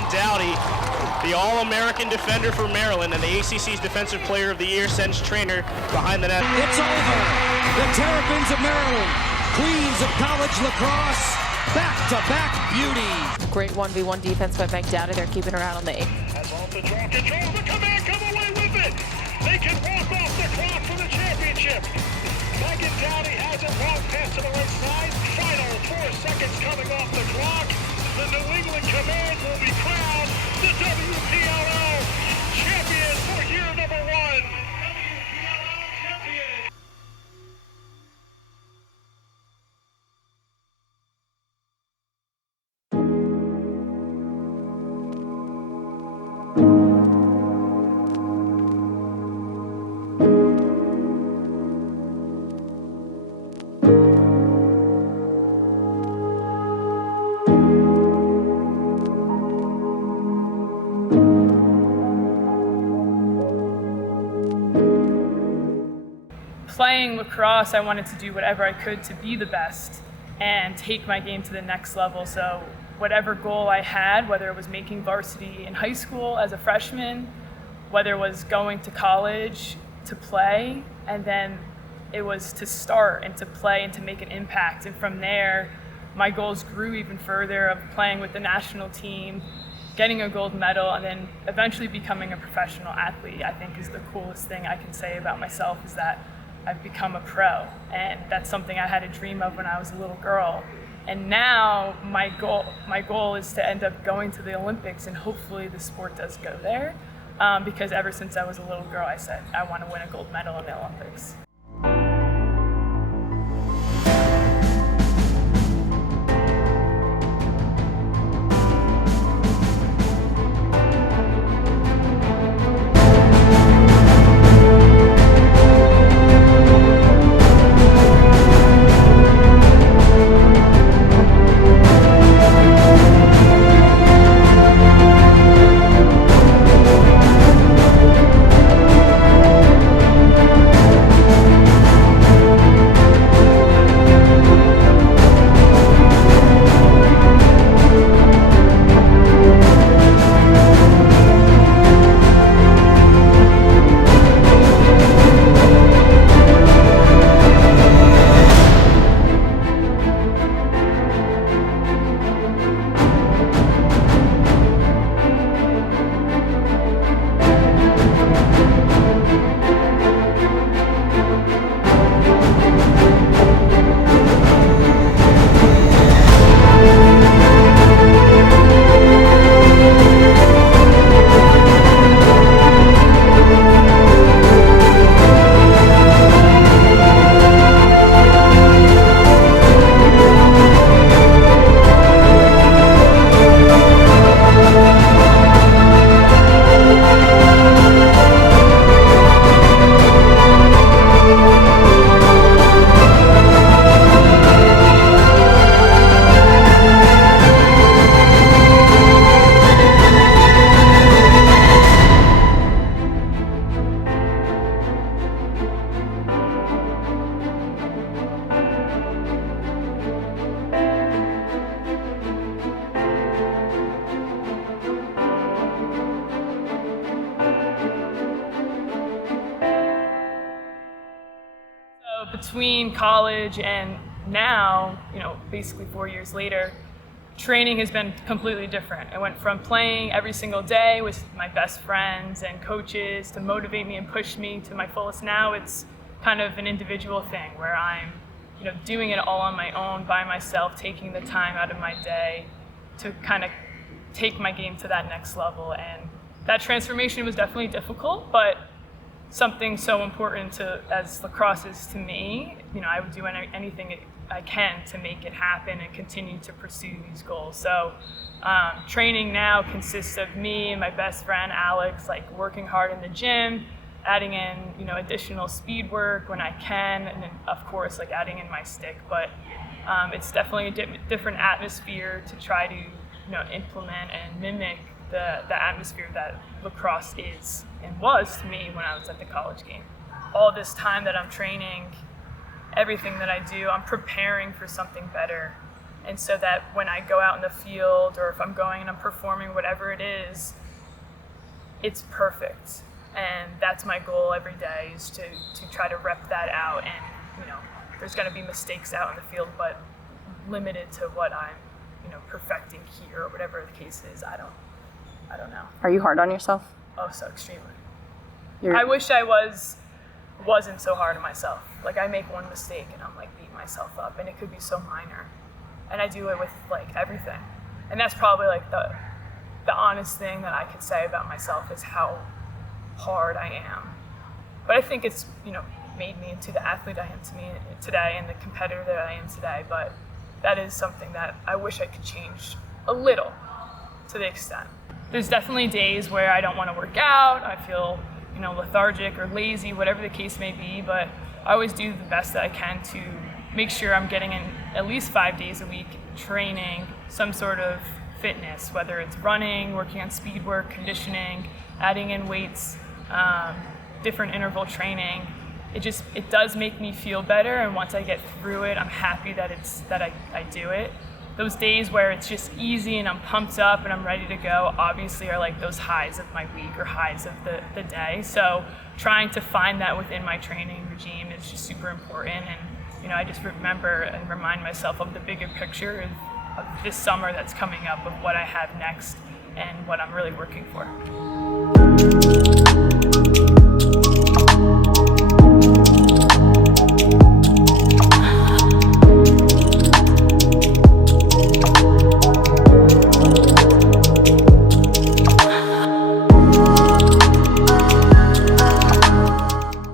Megan Douty, the All-American defender for Maryland and the ACC's Defensive Player of the Year, sends trainer behind the net. It's over. The Terrapins of Maryland, queens of college lacrosse, back-to-back beauty. Great 1v1 defense by Megan Douty. They're keeping her out on the 8. Has off the draw, control the command, come away with it. They can walk off the clock for the championship. Megan Douty has it, long pass to the right side. Final 4 seconds coming off the clock. The New England Command will be crowned the WPLL champion for year number 1. Playing lacrosse, I wanted to do whatever I could to be the best and take my game to the next level. So whatever goal I had, whether it was making varsity in high school as a freshman, whether it was going to college to play, and then it was to start and to play and to make an impact. And from there, my goals grew even further of playing with the national team, getting a gold medal, and then eventually becoming a professional athlete. I think is the coolest thing I can say about myself is that I've become a pro, and that's something I had a dream of when I was a little girl. And now my goal is to end up going to the Olympics, and hopefully the sport does go there, because ever since I was a little girl, I said I want to win a gold medal in the Olympics. Between college and now, basically 4 years later, training has been completely different. I went from playing every single day with my best friends and coaches to motivate me and push me to my fullest. Now it's kind of an individual thing where I'm, doing it all on my own, by myself, taking the time out of my day to kind of take my game to that next level. And that transformation was definitely difficult, but something so important as lacrosse is to me. I would do anything I can to make it happen and continue to pursue these goals. So training now consists of me and my best friend Alex, working hard in the gym, adding in additional speed work when I can, and then of course adding in my stick. But it's definitely a different atmosphere to try to implement and mimic the atmosphere that lacrosse is and was to me when I was at the college game. All this time that I'm training, everything that I do, I'm preparing for something better And so that when I go out in the field, or if I'm going and I'm performing whatever it is, it's perfect. And that's my goal every day, is to try to rep that out. And, there's going to be mistakes out in the field, but limited to what I'm, perfecting here, or whatever the case is. I don't know. Are you hard on yourself? Oh, so extremely. I wish I wasn't so hard on myself. Like, I make one mistake and I'm like beating myself up, and it could be so minor. And I do it with like everything. And that's probably like the honest thing that I could say about myself, is how hard I am. But I think it's, made me into the athlete I am today, and the competitor that I am today. But that is something that I wish I could change a little, to the extent. There's definitely days where I don't want to work out. I feel, lethargic or lazy, whatever the case may be. But I always do the best that I can to make sure I'm getting in at least 5 days a week training some sort of fitness, whether it's running, working on speed work, conditioning, adding in weights, different interval training. It does make me feel better, and once I get through it, I'm happy that I do it. Those days where it's just easy and I'm pumped up and I'm ready to go, obviously are like those highs of my week, or highs of the day. So trying to find that within my training regime is just super important. And I just remember and remind myself of the bigger picture of this summer that's coming up, of what I have next and what I'm really working for.